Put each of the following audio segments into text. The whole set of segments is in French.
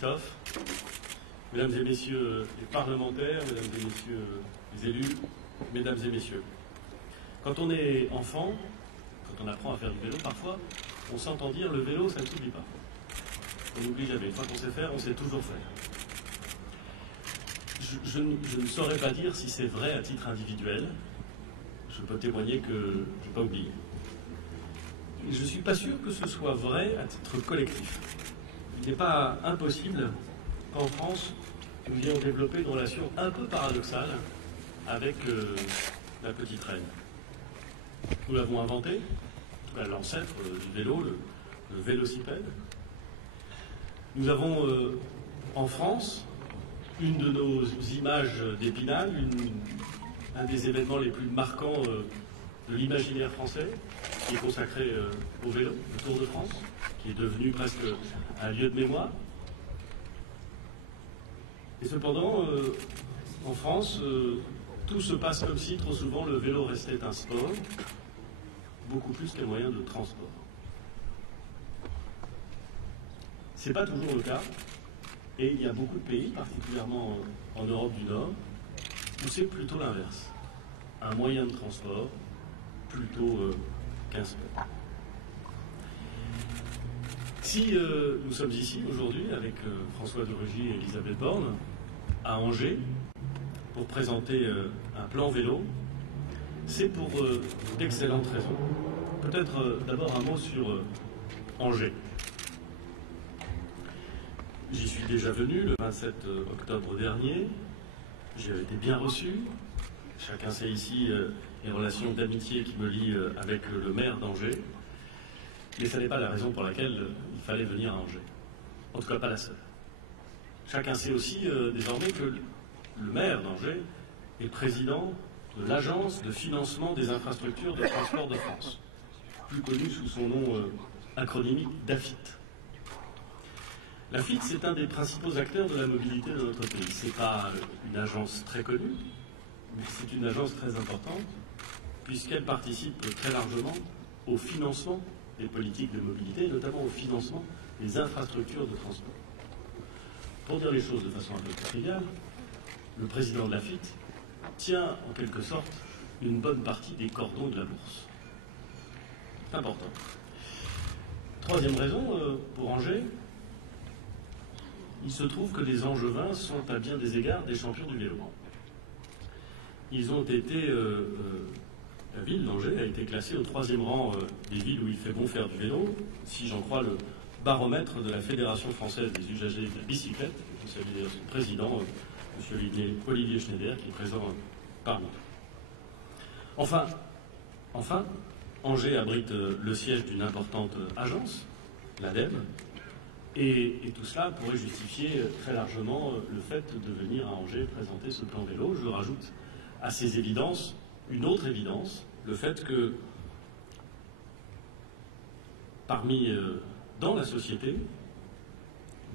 Christophe, mesdames et messieurs les parlementaires, mesdames et messieurs les élus, mesdames et messieurs. Quand on est enfant, quand on apprend à faire du vélo, parfois, on s'entend dire le vélo, ça ne s'oublie pas. On n'oublie jamais. Une fois qu'on sait faire, on sait toujours faire. Je ne saurais pas dire si c'est vrai à titre individuel. Je peux témoigner que je n'ai pas oublié. Et je ne suis pas sûr que ce soit vrai à titre collectif. Il n'est pas impossible qu'en France, nous ayons développé une relation un peu paradoxale avec la petite reine. Nous l'avons inventé, l'ancêtre du vélo, le vélocipède. Nous avons en France une de nos images d'Épinal, un des événements les plus marquants de l'imaginaire français, qui est consacré au vélo, le Tour de France, qui est devenu presque un lieu de mémoire. Et cependant, en France, tout se passe comme si, trop souvent, le vélo restait un sport, beaucoup plus qu'un moyen de transport. Ce n'est pas toujours le cas, et il y a beaucoup de pays, particulièrement en Europe du Nord, où c'est plutôt l'inverse. Un moyen de transport plutôt qu'un sport. Si nous sommes ici aujourd'hui avec François de Rugy et Elisabeth Borne à Angers pour présenter un plan vélo, c'est pour d'excellentes raisons. Peut-être d'abord un mot sur Angers. J'y suis déjà venu le 27 octobre dernier. J'ai été bien reçu. Chacun sait ici les relations d'amitié qui me lient avec le maire d'Angers. Mais ce n'est pas la raison pour laquelle il fallait venir à Angers. En tout cas, pas la seule. Chacun sait aussi désormais que le maire d'Angers est président de l'Agence de financement des infrastructures de transport de France, plus connue sous son nom acronymique d'AFIT. L'AFIT, c'est un des principaux acteurs de la mobilité de notre pays. Ce n'est pas une agence très connue, mais c'est une agence très importante, puisqu'elle participe très largement au financement des politiques de mobilité, et notamment au financement des infrastructures de transport. Pour dire les choses de façon un peu plus triviale, le président de l'AFIT tient en quelque sorte une bonne partie des cordons de la bourse. C'est important. Troisième raison, pour Angers, il se trouve que les Angevins sont à bien des égards des champions du vélo. Ils ont été... la ville d'Angers a été classée au 3e rang des villes où il fait bon faire du vélo, si j'en crois le baromètre de la Fédération française des usagers de la bicyclette. Je salue d'ailleurs son président, M. Olivier Schneider, qui est présent parmi nous. Enfin, Angers abrite le siège d'une importante agence, l'ADEME, et tout cela pourrait justifier très largement le fait de venir à Angers présenter ce plan vélo. Je rajoute à ces évidences une autre évidence, le fait que dans la société,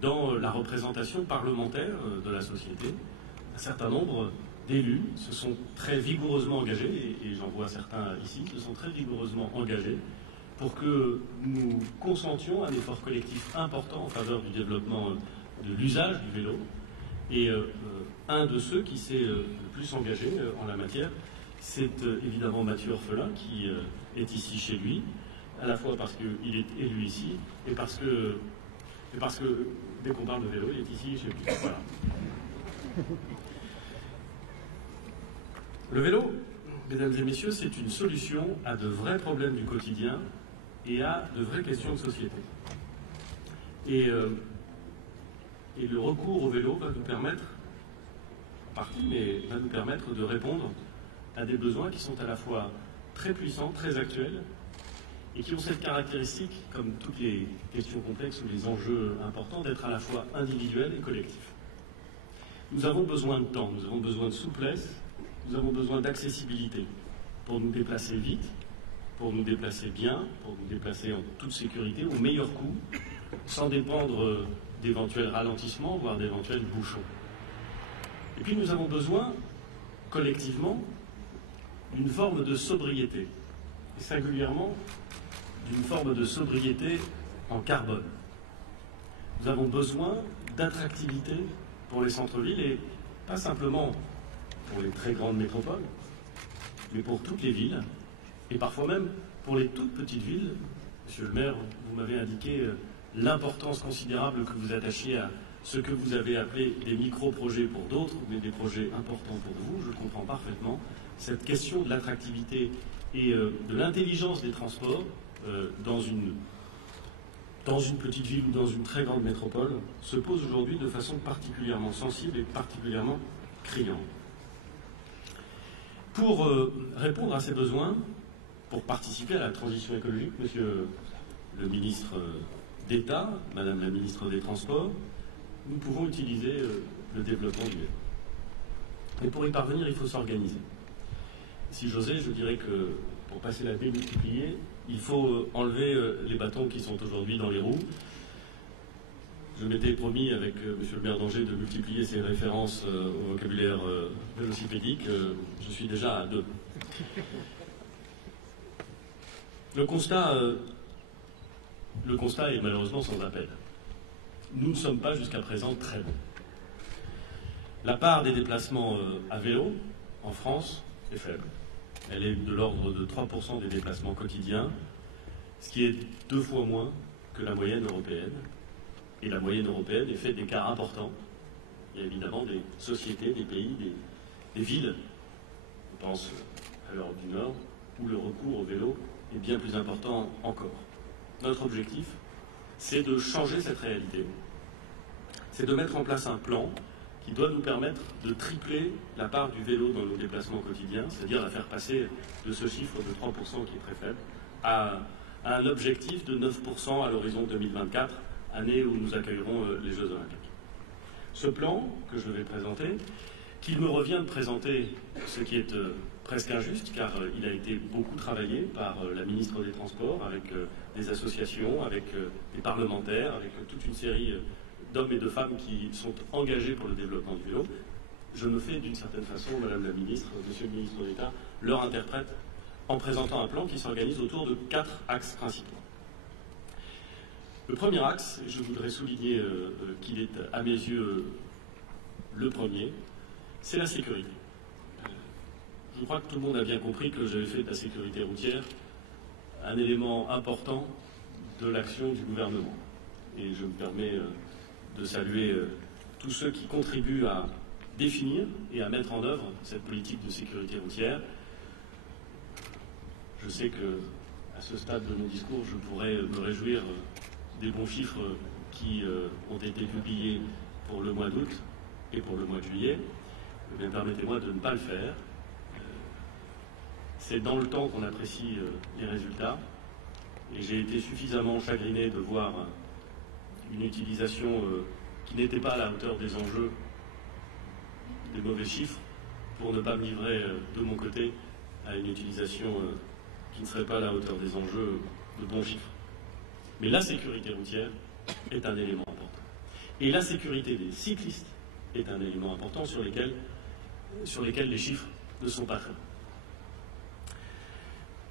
dans la représentation parlementaire de la société, un certain nombre d'élus se sont très vigoureusement engagés, et j'en vois certains ici, se sont très vigoureusement engagés pour que nous consentions un effort collectif important en faveur du développement de l'usage du vélo. Et un de ceux qui s'est le plus engagé en la matière, c'est évidemment Mathieu Orphelin, qui est ici chez lui, à la fois parce qu'il est élu ici, et parce que dès qu'on parle de vélo, il est ici chez lui. Voilà. Le vélo, mesdames et messieurs, c'est une solution à de vrais problèmes du quotidien et à de vraies questions de société. Et le recours au vélo va nous permettre, en partie, mais va nous permettre de répondre à des besoins qui sont à la fois très puissants, très actuels, et qui ont cette caractéristique, comme toutes les questions complexes ou les enjeux importants, d'être à la fois individuels et collectifs. Nous avons besoin de temps, nous avons besoin de souplesse, nous avons besoin d'accessibilité pour nous déplacer vite, pour nous déplacer bien, pour nous déplacer en toute sécurité, au meilleur coût, sans dépendre d'éventuels ralentissements, voire d'éventuels bouchons. Et puis nous avons besoin, collectivement, d'une forme de sobriété, et singulièrement d'une forme de sobriété en carbone. Nous avons besoin d'attractivité pour les centres-villes, et pas simplement pour les très grandes métropoles, mais pour toutes les villes, et parfois même pour les toutes petites villes. Monsieur le maire, vous m'avez indiqué l'importance considérable que vous attachiez à ce que vous avez appelé des micro-projets pour d'autres, mais des projets importants pour vous. Je comprends parfaitement cette question de l'attractivité et de l'intelligence des transports dans une petite ville ou dans une très grande métropole se pose aujourd'hui de façon particulièrement sensible et particulièrement criante. Pour répondre à ces besoins, pour participer à la transition écologique, monsieur le ministre d'État, madame la ministre des Transports, nous pouvons utiliser le développement du vélo. Mais pour y parvenir, il faut s'organiser. Si j'osais, je dirais que pour passer la démultiplier, il faut enlever les bâtons qui sont aujourd'hui dans les roues. Je m'étais promis avec monsieur le maire d'Angers de multiplier ses références au vocabulaire vélocipédique. Je suis déjà à 2. Le constat est malheureusement sans appel. Nous ne sommes pas jusqu'à présent très bons. La part des déplacements à vélo en France est faible. Elle est de l'ordre de 3% des déplacements quotidiens, ce qui est 2 fois moins que la moyenne européenne. Et la moyenne européenne est faite d'écarts importants. Il y a évidemment des sociétés, des pays, des villes, je pense à l'Europe du Nord, où le recours au vélo est bien plus important encore. Notre objectif, c'est de changer cette réalité. C'est de mettre en place un plan qui doit nous permettre de tripler la part du vélo dans nos déplacements quotidiens, c'est-à-dire la faire passer de ce chiffre de 3% qui est très faible à un objectif de 9% à l'horizon 2024, année où nous accueillerons les Jeux Olympiques. Ce plan que je vais présenter, qu'il me revient de présenter, ce qui est presque injuste, car il a été beaucoup travaillé par la ministre des Transports, avec des associations, avec des parlementaires, avec toute une série d'hommes et de femmes qui sont engagés pour le développement du vélo. Je me fais d'une certaine façon, madame la ministre, monsieur le ministre d'État, leur interprète en présentant un plan qui s'organise autour de 4 axes principaux. Le premier axe, je voudrais souligner qu'il est à mes yeux le premier, c'est la sécurité. Je crois que tout le monde a bien compris que j'avais fait de la sécurité routière un élément important de l'action du gouvernement. Et je me permets de saluer tous ceux qui contribuent à définir et à mettre en œuvre cette politique de sécurité routière. Je sais que, à ce stade de mon discours, je pourrais me réjouir des bons chiffres qui ont été publiés pour le mois d'août et pour le mois de juillet. Mais permettez-moi de ne pas le faire. C'est dans le temps qu'on apprécie les résultats. Et j'ai été suffisamment chagriné de voir une utilisation qui n'était pas à la hauteur des enjeux, des mauvais chiffres, pour ne pas me livrer de mon côté à une utilisation qui ne serait pas à la hauteur des enjeux de bons chiffres. Mais la sécurité routière est un élément important. Et la sécurité des cyclistes est un élément important sur lesquels les chiffres ne sont pas très bons.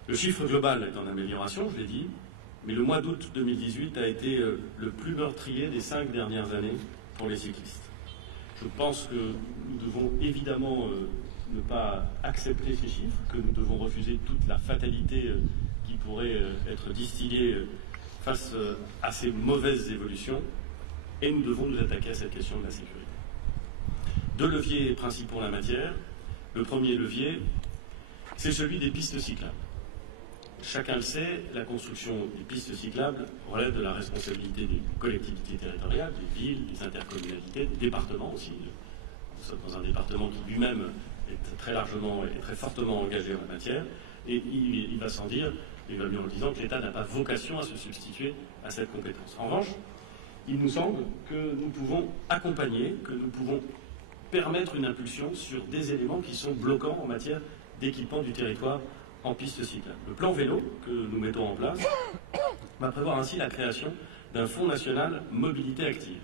Le chiffre global est en amélioration, je l'ai dit, mais le mois d'août 2018 a été le plus meurtrier des 5 dernières années pour les cyclistes. Je pense que nous devons évidemment ne pas accepter ces chiffres, que nous devons refuser toute la fatalité qui pourrait être distillée face à ces mauvaises évolutions, et nous devons nous attaquer à cette question de la sécurité. 2 leviers principaux en la matière. Le premier levier, c'est celui des pistes cyclables. Chacun le sait, la construction des pistes cyclables relève de la responsabilité des collectivités territoriales, des villes, des intercommunalités, des départements aussi. Nous sommes dans un département qui lui-même est très largement et très fortement engagé en la matière, et il va sans dire, il va mieux en le disant, que l'État n'a pas vocation à se substituer à cette compétence. En revanche, il nous semble que nous pouvons accompagner, que nous pouvons permettre une impulsion sur des éléments qui sont bloquants en matière d'équipement du territoire en piste cyclable. Le plan vélo que nous mettons en place va prévoir ainsi la création d'un fonds national mobilité active.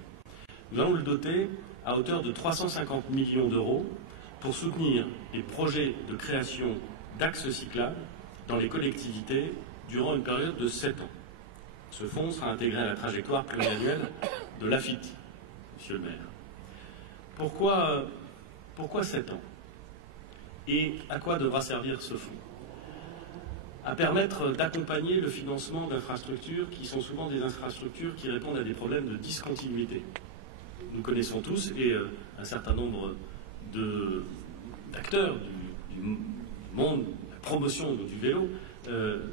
Nous allons le doter à hauteur de 350 millions d'euros pour soutenir les projets de création d'axes cyclables dans les collectivités durant une période de 7 ans. Ce fonds sera intégré à la trajectoire pluriannuelle de l'AFIT, monsieur le maire. Pourquoi 7 ans? Et à quoi devra servir ce fonds? À permettre d'accompagner le financement d'infrastructures qui sont souvent des infrastructures qui répondent à des problèmes de discontinuité. Nous connaissons tous, et un certain nombre d'acteurs du monde, de la promotion du vélo,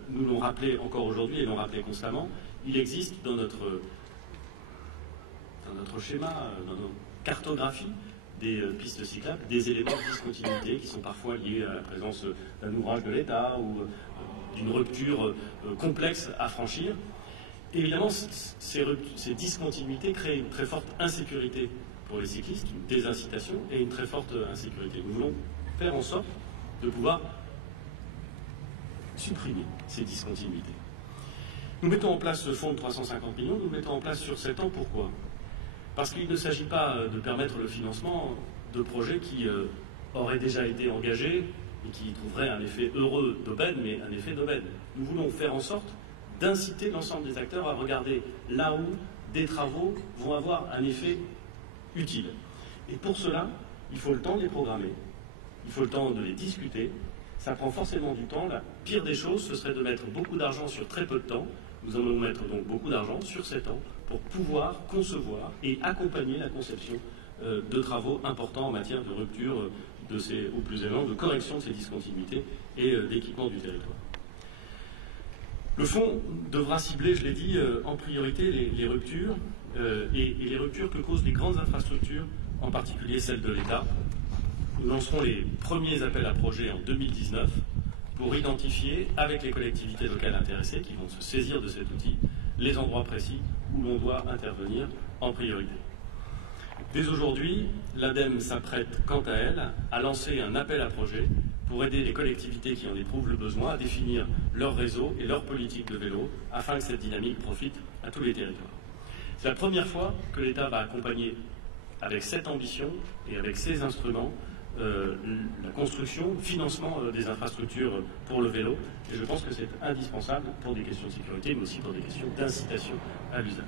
nous l'ont rappelé encore aujourd'hui et l'ont rappelé constamment. Il existe dans notre schéma, dans nos cartographies, des pistes cyclables, des éléments de discontinuité qui sont parfois liés à la présence d'un ouvrage de l'État ou d'une rupture complexe à franchir. Et évidemment, ces discontinuités créent une très forte insécurité pour les cyclistes, une désincitation et une très forte insécurité. Nous voulons faire en sorte de pouvoir supprimer ces discontinuités. Nous mettons en place ce fonds de 350 millions, nous le mettons en place sur 7 ans. Pourquoi? Parce qu'il ne s'agit pas de permettre le financement de projets qui auraient déjà été engagés et qui trouveraient un effet heureux d'aubaine, mais un effet d'aubaine. Nous voulons faire en sorte d'inciter l'ensemble des acteurs à regarder là où des travaux vont avoir un effet utile. Et pour cela, il faut le temps de les programmer, il faut le temps de les discuter. Ça prend forcément du temps. La pire des choses, ce serait de mettre beaucoup d'argent sur très peu de temps. Nous allons mettre donc beaucoup d'argent sur 7 ans pour pouvoir concevoir et accompagner la conception de travaux importants en matière de rupture ou plus éléments de correction de ces discontinuités et d'équipement du territoire. Le fonds devra cibler, je l'ai dit, en priorité les ruptures et les ruptures que causent les grandes infrastructures, en particulier celles de l'État. Nous lancerons les premiers appels à projets en 2019 pour identifier, avec les collectivités locales intéressées qui vont se saisir de cet outil, les endroits précis où l'on doit intervenir en priorité. Dès aujourd'hui, l'ADEME s'apprête, quant à elle, à lancer un appel à projets pour aider les collectivités qui en éprouvent le besoin à définir leur réseau et leur politique de vélo afin que cette dynamique profite à tous les territoires. C'est la première fois que l'État va accompagner avec cette ambition et avec ces instruments la construction, le financement des infrastructures pour le vélo. Et je pense que c'est indispensable pour des questions de sécurité, mais aussi pour des questions d'incitation à l'usage.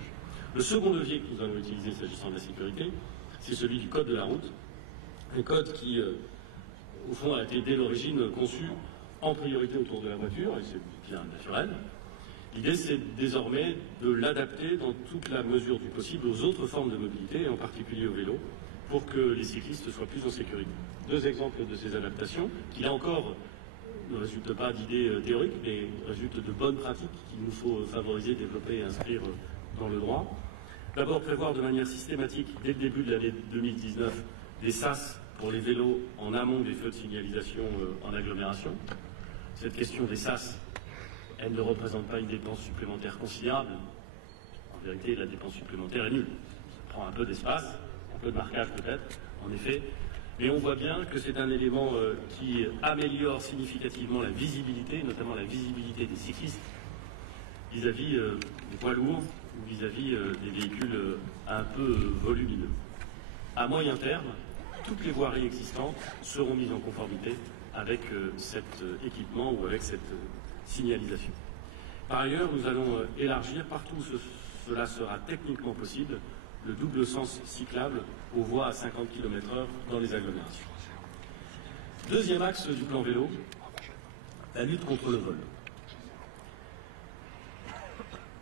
Le second levier que nous allons utiliser s'agissant de la sécurité, c'est celui du code de la route. Un code qui, au fond, a été dès l'origine conçu en priorité autour de la voiture, et c'est bien naturel. L'idée, c'est désormais de l'adapter dans toute la mesure du possible aux autres formes de mobilité, et en particulier au vélo, pour que les cyclistes soient plus en sécurité. 2 exemples de ces adaptations, qui là encore ne résultent pas d'idées théoriques, mais résultent de bonnes pratiques qu'il nous faut favoriser, développer et inscrire dans le droit. D'abord, prévoir de manière systématique, dès le début de l'année 2019, des sas pour les vélos en amont des feux de signalisation en agglomération. Cette question des sas, elle ne représente pas une dépense supplémentaire considérable. En vérité, la dépense supplémentaire est nulle. Ça prend un peu d'espace, un peu de marquage peut-être, en effet, mais on voit bien que c'est un élément qui améliore significativement la visibilité, notamment la visibilité des cyclistes, vis-à-vis des poids lourds ou vis-à-vis des véhicules un peu volumineux. À moyen terme, toutes les voiries existantes seront mises en conformité avec cet équipement ou avec cette signalisation. Par ailleurs, nous allons élargir partout où cela sera techniquement possible le double sens cyclable aux voies à 50 km/h dans les agglomérations. Deuxième axe du plan vélo, la lutte contre le vol.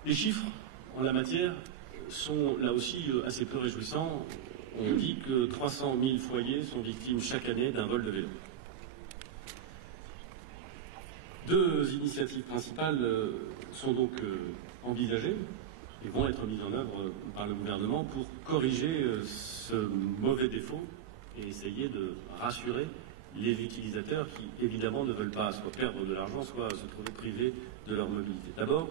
Les chiffres en la matière sont là aussi assez peu réjouissants. On dit que 300 000 foyers sont victimes chaque année d'un vol de vélo. 2 initiatives principales sont donc envisagées et vont être mises en œuvre par le gouvernement pour corriger ce mauvais défaut et essayer de rassurer les utilisateurs qui, évidemment, ne veulent pas soit perdre de l'argent, soit se trouver privés de leur mobilité. D'abord,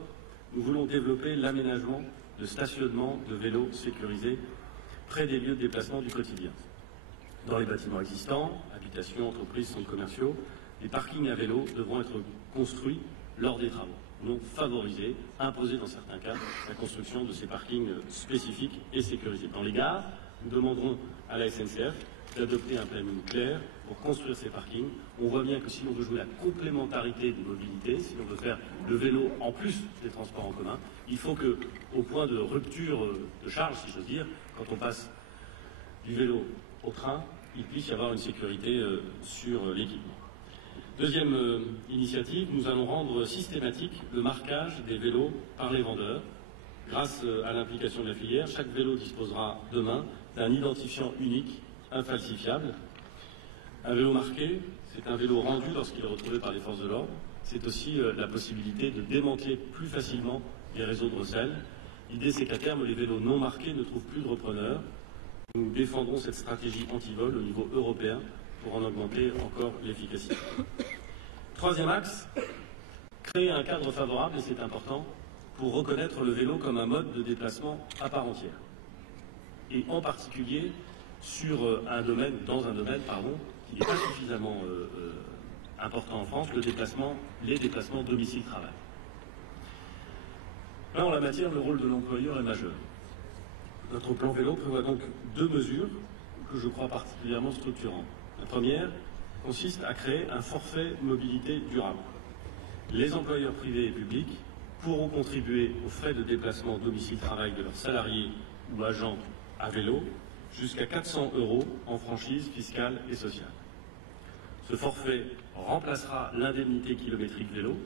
nous voulons développer l'aménagement de stationnement de vélos sécurisés près des lieux de déplacement du quotidien. Dans les bâtiments existants, habitations, entreprises, centres commerciaux, les parkings à vélo devront être construits lors des travaux. Donc favoriser, imposer dans certains cas la construction de ces parkings spécifiques et sécurisés. Dans les gares, nous demanderons à la SNCF d'adopter un planning clair pour construire ces parkings. On voit bien que si l'on veut jouer la complémentarité des mobilités, si l'on veut faire le vélo en plus des transports en commun, il faut que, au point de rupture de charge, si j'ose dire, quand on passe du vélo au train, il puisse y avoir une sécurité sur l'équipement. Deuxième initiative, nous allons rendre systématique le marquage des vélos par les vendeurs. Grâce à l'implication de la filière, chaque vélo disposera demain d'un identifiant unique, infalsifiable. Un vélo marqué, c'est un vélo rendu lorsqu'il est retrouvé par les forces de l'ordre. C'est aussi la possibilité de démanteler plus facilement les réseaux de recel. L'idée, c'est qu'à terme, les vélos non marqués ne trouvent plus de repreneurs. Nous défendrons cette stratégie anti-vol au niveau européen pour en augmenter encore l'efficacité. Troisième axe, créer un cadre favorable, et c'est important, pour reconnaître le vélo comme un mode de déplacement à part entière. Et en particulier dans un domaine qui n'est pas suffisamment important en France, les déplacements domicile-travail. Là, en la matière, le rôle de l'employeur est majeur. Notre plan vélo prévoit donc 2 mesures que je crois particulièrement structurantes. La première consiste à créer un forfait mobilité durable. Les employeurs privés et publics pourront contribuer aux frais de déplacement domicile-travail de leurs salariés ou agents à vélo jusqu'à 400 € en franchise fiscale et sociale. Ce forfait remplacera l'indemnité kilométrique vélo,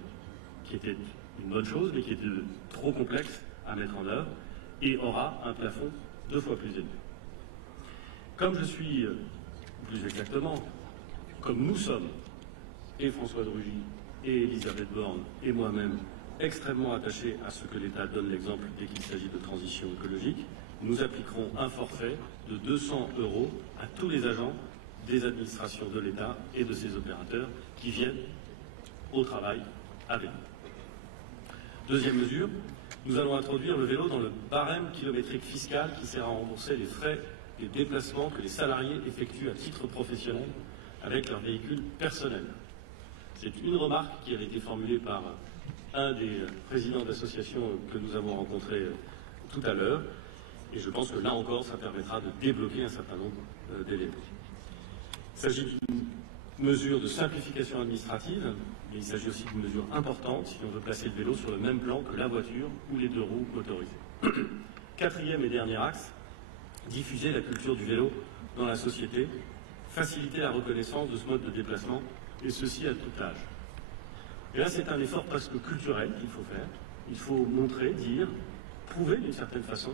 qui était une bonne chose, mais qui était trop complexe à mettre en œuvre, et aura un plafond 2 fois plus élevé. Comme je suis, plus exactement, comme nous sommes, et François de Rugy, et Elisabeth Borne, et moi-même, extrêmement attachés à ce que l'État donne l'exemple dès qu'il s'agit de transition écologique, nous appliquerons un forfait de 200 € à tous les agents des administrations de l'État et de ses opérateurs qui viennent au travail à vélo. Deuxième mesure, nous allons introduire le vélo dans le barème kilométrique fiscal qui sert à rembourser les frais et déplacements que les salariés effectuent à titre professionnel avec leur véhicule personnel. C'est une remarque qui avait été formulée par un des présidents d'associations que nous avons rencontré tout à l'heure, et je pense que là encore, ça permettra de débloquer un certain nombre d'éléments. Il s'agit d'une mesure de simplification administrative, mais il s'agit aussi d'une mesure importante si on veut placer le vélo sur le même plan que la voiture ou les 2 roues motorisées. Quatrième et dernier axe, diffuser la culture du vélo dans la société, faciliter la reconnaissance de ce mode de déplacement, et ceci à tout âge. Et là, c'est un effort presque culturel qu'il faut faire. Il faut montrer, dire, prouver d'une certaine façon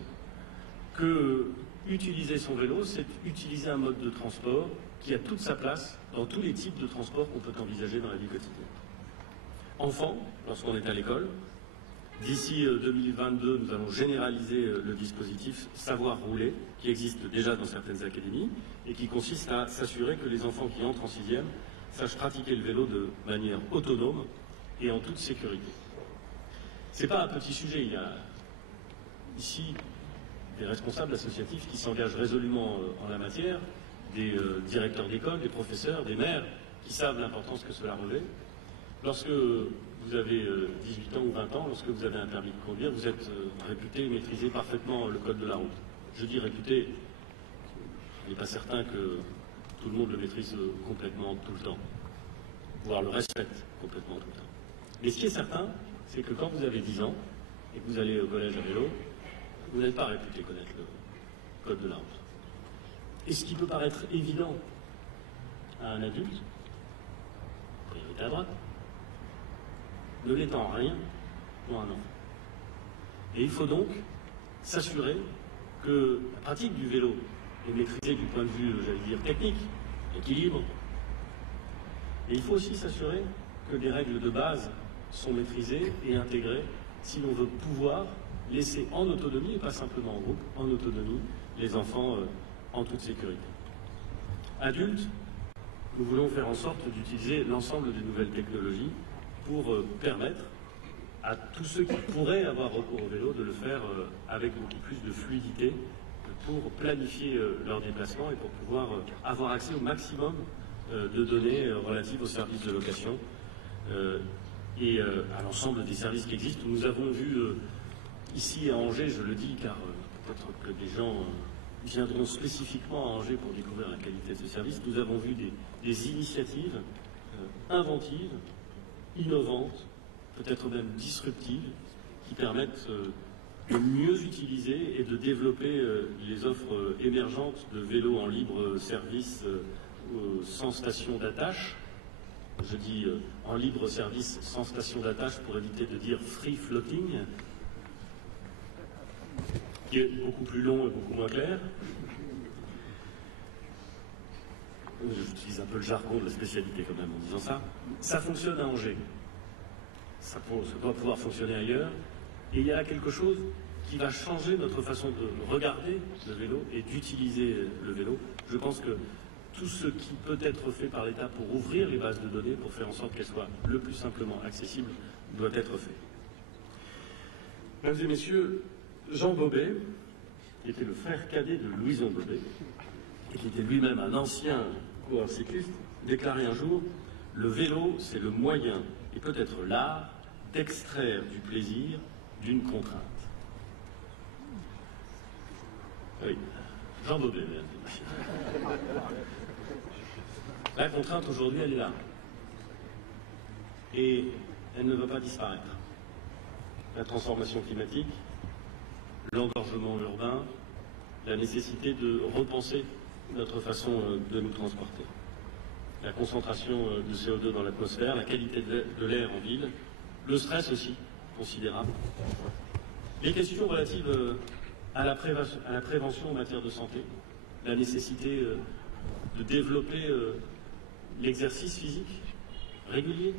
que utiliser son vélo, c'est utiliser un mode de transport qui a toute sa place dans tous les types de transports qu'on peut envisager dans la vie quotidienne. Enfant, lorsqu'on est à l'école, d'ici 2022, nous allons généraliser le dispositif Savoir rouler, qui existe déjà dans certaines académies, et qui consiste à s'assurer que les enfants qui entrent en 6e sachent pratiquer le vélo de manière autonome et en toute sécurité. Ce n'est pas un petit sujet. Il y a ici des responsables associatifs qui s'engagent résolument en la matière, des directeurs d'école, des professeurs, des maires qui savent l'importance que cela revêt. Lorsque vous avez 18 ans ou 20 ans, lorsque vous avez un permis de conduire, vous êtes réputé maîtriser parfaitement le code de la route. Je dis réputé, je n'est pas certain que tout le monde le maîtrise complètement tout le temps, voire le respecte complètement tout le temps. Mais ce qui est certain, c'est que quand vous avez 10 ans et que vous allez au collège à vélo, vous n'êtes pas réputé connaître le code de la route. Et ce qui peut paraître évident à un adulte, priorité à droite, ne l'est en rien pour un enfant. Et il faut donc s'assurer que la pratique du vélo est maîtrisée du point de vue, j'allais dire, technique, équilibre. Et il faut aussi s'assurer que des règles de base sont maîtrisées et intégrées si l'on veut pouvoir laisser en autonomie, et pas simplement en groupe, en autonomie, les enfants en toute sécurité. Adultes, nous voulons faire en sorte d'utiliser l'ensemble des nouvelles technologies pour permettre à tous ceux qui pourraient avoir recours au vélo de le faire avec beaucoup plus de fluidité pour planifier leurs déplacements et pour pouvoir avoir accès au maximum de données relatives aux services de location et à l'ensemble des services qui existent. Nous avons vu ici à Angers, je le dis car peut-être que des gens viendront spécifiquement à Angers pour découvrir la qualité de ce service, nous avons vu des initiatives inventives, innovantes, peut-être même disruptives, qui permettent de mieux utiliser et de développer les offres émergentes de vélos en libre service sans station d'attache. Je dis en libre service sans station d'attache pour éviter de dire free floating, qui est beaucoup plus long et beaucoup moins clair. J'utilise un peu le jargon de la spécialité quand même en disant ça. Ça fonctionne à Angers. Ça doit pouvoir fonctionner ailleurs. Et il y a quelque chose qui va changer notre façon de regarder le vélo et d'utiliser le vélo. Je pense que tout ce qui peut être fait par l'État pour ouvrir les bases de données, pour faire en sorte qu'elles soient le plus simplement accessibles, doit être fait. Mesdames et messieurs, Jean Bobet, qui était le frère cadet de Louison Bobet, et qui était lui-même un ancien coureur cycliste, déclarait un jour « Le vélo, c'est le moyen, et peut-être l'art, d'extraire du plaisir d'une contrainte. » Oui, Jean Bobet, mesdames et messieurs. La contrainte aujourd'hui, elle est là. Et elle ne va pas disparaître. La transformation climatique, l'engorgement urbain, la nécessité de repenser notre façon de nous transporter. La concentration de CO2 dans l'atmosphère, la qualité de l'air en ville, le stress aussi, considérable. Les questions relatives à la prévention en matière de santé, la nécessité de développer l'exercice physique régulier,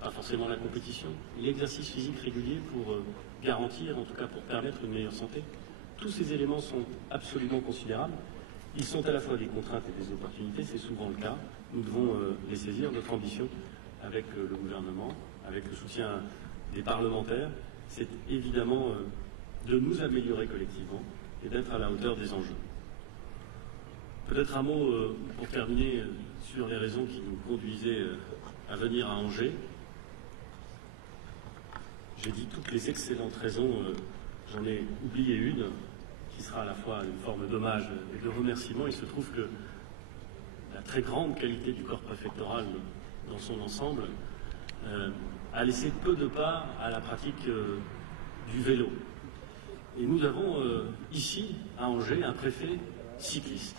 pas forcément la compétition, l'exercice physique régulier pour garantir, en tout cas pour permettre une meilleure santé. Tous ces éléments sont absolument considérables. Ils sont à la fois des contraintes et des opportunités, c'est souvent le cas. Nous devons les saisir. Notre ambition avec le gouvernement, avec le soutien des parlementaires, c'est évidemment de nous améliorer collectivement et d'être à la hauteur des enjeux. Peut-être un mot pour terminer sur les raisons qui nous conduisaient à venir à Angers. J'ai dit toutes les excellentes raisons, j'en ai oublié une, qui sera à la fois une forme d'hommage et de remerciement. Il se trouve que la très grande qualité du corps préfectoral dans son ensemble a laissé peu de part à la pratique du vélo. Et nous avons ici, à Angers, un préfet cycliste.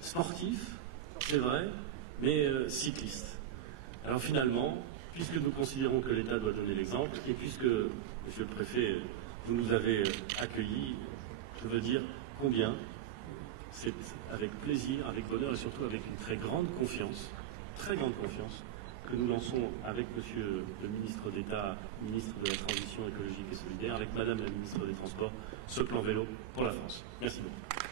Sportif, c'est vrai, mais cycliste. Alors finalement, puisque nous considérons que l'État doit donner l'exemple, et puisque, Monsieur le Préfet, vous nous avez accueillis, je veux dire combien c'est avec plaisir, avec bonheur et surtout avec une très grande confiance, que nous lançons avec Monsieur le Ministre d'État, Ministre de la Transition écologique et solidaire, avec Madame la Ministre des Transports, ce plan vélo pour la France. Merci beaucoup.